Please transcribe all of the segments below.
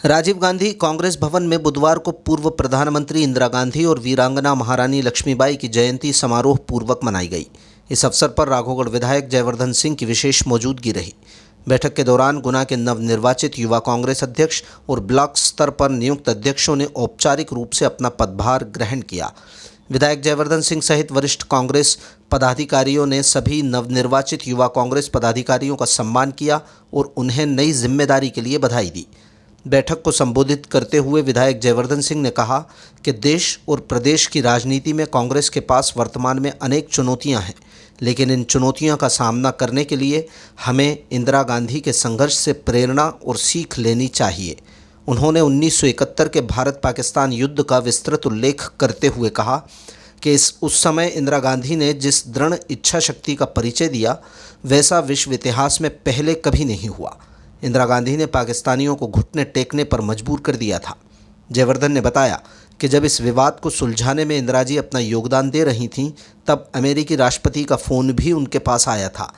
राजीव गांधी कांग्रेस भवन में बुधवार को पूर्व प्रधानमंत्री इंदिरा गांधी और वीरांगना महारानी लक्ष्मीबाई की जयंती समारोह पूर्वक मनाई गई। इस अवसर पर राघोगढ़ विधायक जयवर्धन सिंह की विशेष मौजूदगी रही। बैठक के दौरान गुना के नवनिर्वाचित युवा कांग्रेस अध्यक्ष और ब्लॉक स्तर पर नियुक्त अध्यक्षों ने औपचारिक रूप से अपना पदभार ग्रहण किया। विधायक जयवर्धन सिंह सहित वरिष्ठ कांग्रेस पदाधिकारियों ने सभी नवनिर्वाचित युवा कांग्रेस पदाधिकारियों का सम्मान किया और उन्हें नई जिम्मेदारी के लिए बधाई दी। बैठक को संबोधित करते हुए विधायक जयवर्धन सिंह ने कहा कि देश और प्रदेश की राजनीति में कांग्रेस के पास वर्तमान में अनेक चुनौतियां हैं, लेकिन इन चुनौतियों का सामना करने के लिए हमें इंदिरा गांधी के संघर्ष से प्रेरणा और सीख लेनी चाहिए। उन्होंने 1971 के भारत पाकिस्तान युद्ध का विस्तृत उल्लेख करते हुए कहा कि उस समय इंदिरा गांधी ने जिस दृढ़ इच्छा शक्ति का परिचय दिया, वैसा विश्व इतिहास में पहले कभी नहीं हुआ। इंदिरा गांधी ने पाकिस्तानियों को घुटने टेकने पर मजबूर कर दिया था। जयवर्धन ने बताया कि जब इस विवाद को सुलझाने में इंदिरा जी अपना योगदान दे रही थीं, तब अमेरिकी राष्ट्रपति का फ़ोन भी उनके पास आया था।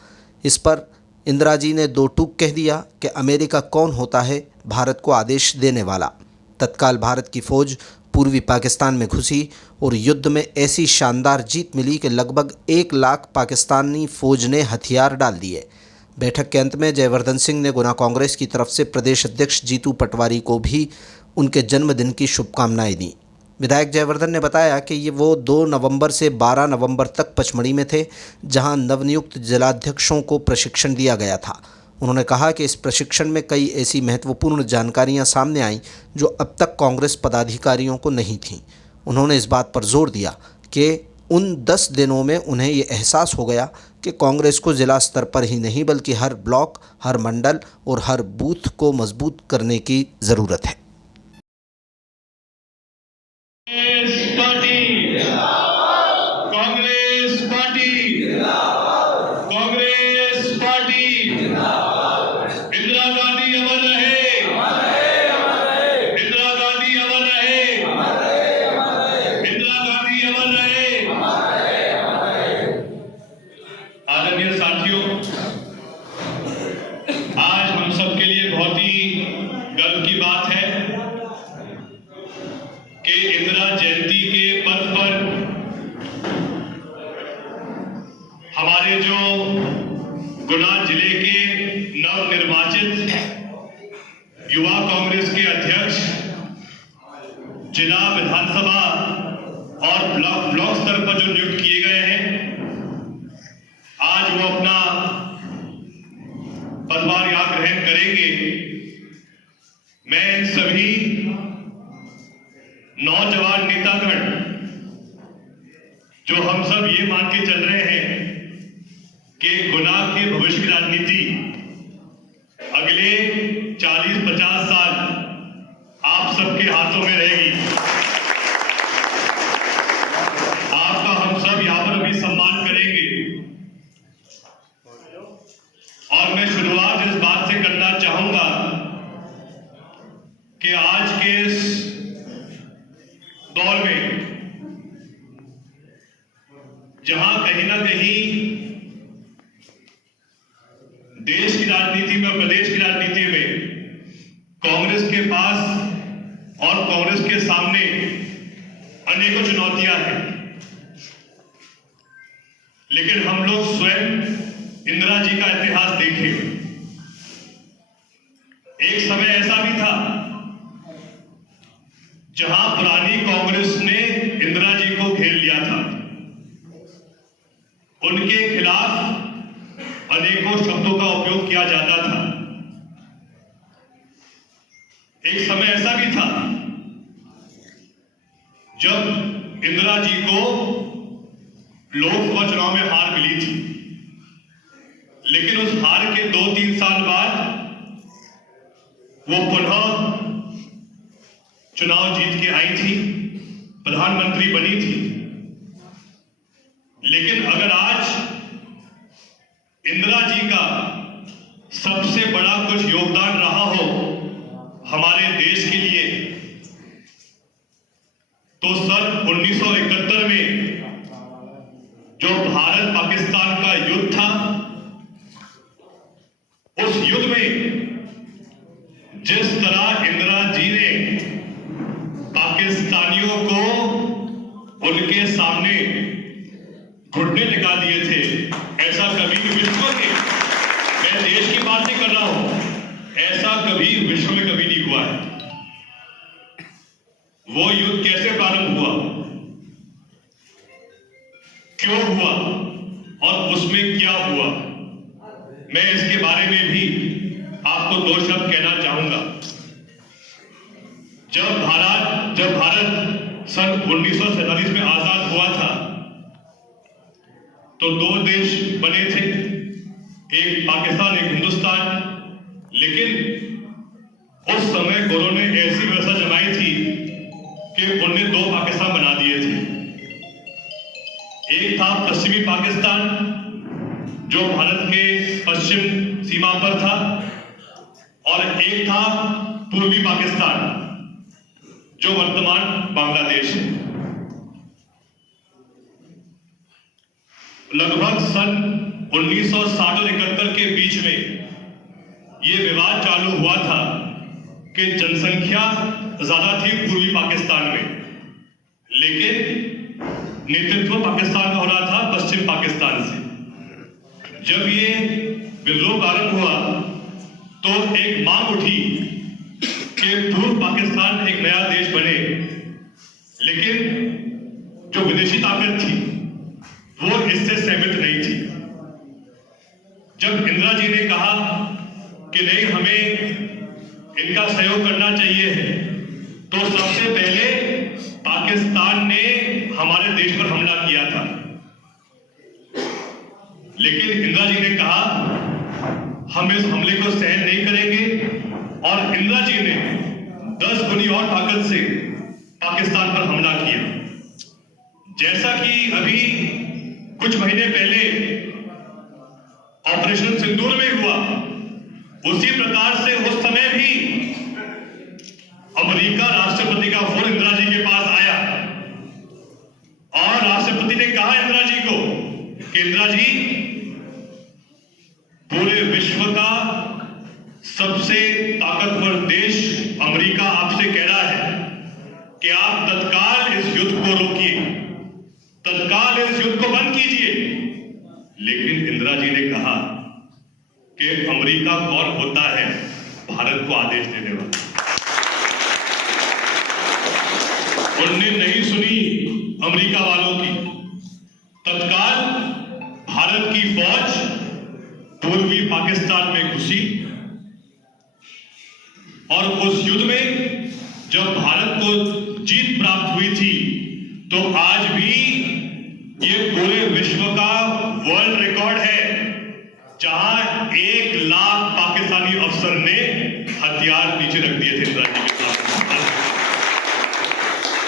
इस पर इंदिरा जी ने दो टूक कह दिया कि अमेरिका कौन होता है भारत को आदेश देने वाला। तत्काल भारत की फ़ौज पूर्वी पाकिस्तान में घुसी और युद्ध में ऐसी शानदार जीत मिली कि लगभग 1 लाख पाकिस्तानी फ़ौज ने हथियार डाल दिए। बैठक के अंत में जयवर्धन सिंह ने गुना कांग्रेस की तरफ से प्रदेश अध्यक्ष जीतू पटवारी को भी उनके जन्मदिन की शुभकामनाएं दी। विधायक जयवर्धन ने बताया कि वो 2 नवंबर से 12 नवंबर तक पचमढ़ी में थे, जहां नवनियुक्त जिलाध्यक्षों को प्रशिक्षण दिया गया था। उन्होंने कहा कि इस प्रशिक्षण में कई ऐसी महत्वपूर्ण जानकारियां सामने आईं जो अब तक कांग्रेस पदाधिकारियों को नहीं थीं। उन्होंने इस बात पर जोर दिया कि उन 10 दिनों में उन्हें ये एहसास हो गया कि कांग्रेस को जिला स्तर पर ही नहीं बल्कि हर ब्लॉक, हर मंडल और हर बूथ को मजबूत करने की ज़रूरत है। कांग्रेस पार्टी, कांग्रेस पार्टी, इंदिरा गांधी अमर रहे, इंदिरा गांधी अमर रहे, इंदिरा गांधी अमर रहे। आदरणीय साथियों, आज हम सबके लिए बहुत ही गर्व की बात है कि इंदिरा जयंती के पर्व पर हमारे जो गुना जिले के नवनिर्वाचित युवा कांग्रेस के अध्यक्ष जिला विधानसभा और ब्लॉक स्तर पर जो नियुक्त किए गए हैं, आज वो अपना पदभार यहाँ ग्रहण करेंगे। मैं इन सभी नौजवान नेतागण जो हम सब ये मान के चल रहे हैं कि गुना के भविष्य की राजनीति अगले 40-50 साल आप सबके हाथों में रहेगी। आपका हम सब यहां पर अभी सम्मान करेंगे और मैं शुरुआत इस बात से करना चाहूंगा कि आज के इस दौर में जहां कहीं ना कहीं देश की राजनीति में और प्रदेश की राजनीति में कांग्रेस के पास और कांग्रेस के सामने अनेकों चुनौतियां हैं, लेकिन हम लोग स्वयं इंदिरा जी का इतिहास देखें। एक समय ऐसा भी था जहां पुरानी कांग्रेस ने इंदिरा जी को घेर लिया था। उनके खिलाफ अनेकों शब्दों का उपयोग किया जाता था। एक समय ऐसा भी था जब इंदिरा जी को लोकसभा चुनाव में हार मिली थी, लेकिन उस हार के 2-3 साल बाद वो पुनः चुनाव जीत के आई थी, प्रधानमंत्री बनी थी। लेकिन अगर आज इंदिरा जी का सबसे बड़ा कुछ योगदान रहा हो हमारे देश के लिए, तो सन 1971 में जो भारत पाकिस्तान का युद्ध था, उस युद्ध में जिस तरह इंदिरा जी ने पाकिस्तानियों को उनके सामने घुटने टिका दिए थे, ऐसा कभी विश्व के, मैं देश की बात नहीं कर रहा हूं, ऐसा कभी विश्व में कभी नहीं हुआ है। वो युद्ध कैसे प्रारंभ हुआ, क्यों हुआ और उसमें क्या हुआ, मैं इसके बारे में भी आपको दो शब्द कहना चाहूंगा। जब भारत सन 1947 में आजाद हुआ था तो दो देश बने थे, एक पाकिस्तान एक हिंदुस्तान। लेकिन उस समय गोरों ने ऐसी व्यवस्था जमाई थी कि उन्होंने दो पाकिस्तान बना दिए थे। एक था पश्चिमी पाकिस्तान जो भारत के पश्चिम सीमा पर था, और एक था पूर्वी पाकिस्तान जो वर्तमान बांग्लादेश है। लगभग सन 1960 और 71 के बीच में यह विवाद चालू हुआ था कि जनसंख्या ज्यादा थी पूर्वी पाकिस्तान में, लेकिन नेतृत्व पाकिस्तान का हो रहा था पश्चिम पाकिस्तान से। जब ये विद्रोह प्रारंभ हुआ तो एक मांग उठी कि पूर्व पाकिस्तान एक नया देश बने, लेकिन जो विदेशी ताकत थी वो इससे सहमत नहीं थी। जब इंदिरा जी ने कहा कि नहीं, हमें इनका सहयोग करना चाहिए, तो सबसे पहले पाकिस्तान ने हमारे देश पर हमला किया था। लेकिन इंदिरा जी ने कहा हम इस हमले को सहन नहीं करेंगे, और इंदिरा जी ने 10 गुनी और ताकत से पाकिस्तान पर हमला किया। जैसा कि अभी कुछ महीने पहले ऑपरेशन सिंदूर में हुआ, उसी प्रकार से उस समय भी अमेरिका राष्ट्रपति का फोन इंदिरा जी के पास आया और राष्ट्रपति ने कहा इंदिरा जी को कि इंदिरा जी, पूरे विश्व का सबसे ताकतवर देश अमेरिका आपसे कह रहा है कि आप तत्काल इस युद्ध को रोकिए, तत्काल इस युद्ध को बंद कीजिए। लेकिन इंदिरा जी ने कहा कि अमेरिका कौन होता है भारत को आदेश देने वाला। उन्होंने नहीं सुनी अमेरिका वालों की। तत्काल भारत की फौज पूर्वी पाकिस्तान में घुसी, और उस युद्ध में जब भारत को जीत प्राप्त हुई थी, तो आज भी ये पूरे विश्व का वर्ल्ड रिकॉर्ड है, जहां 1 लाख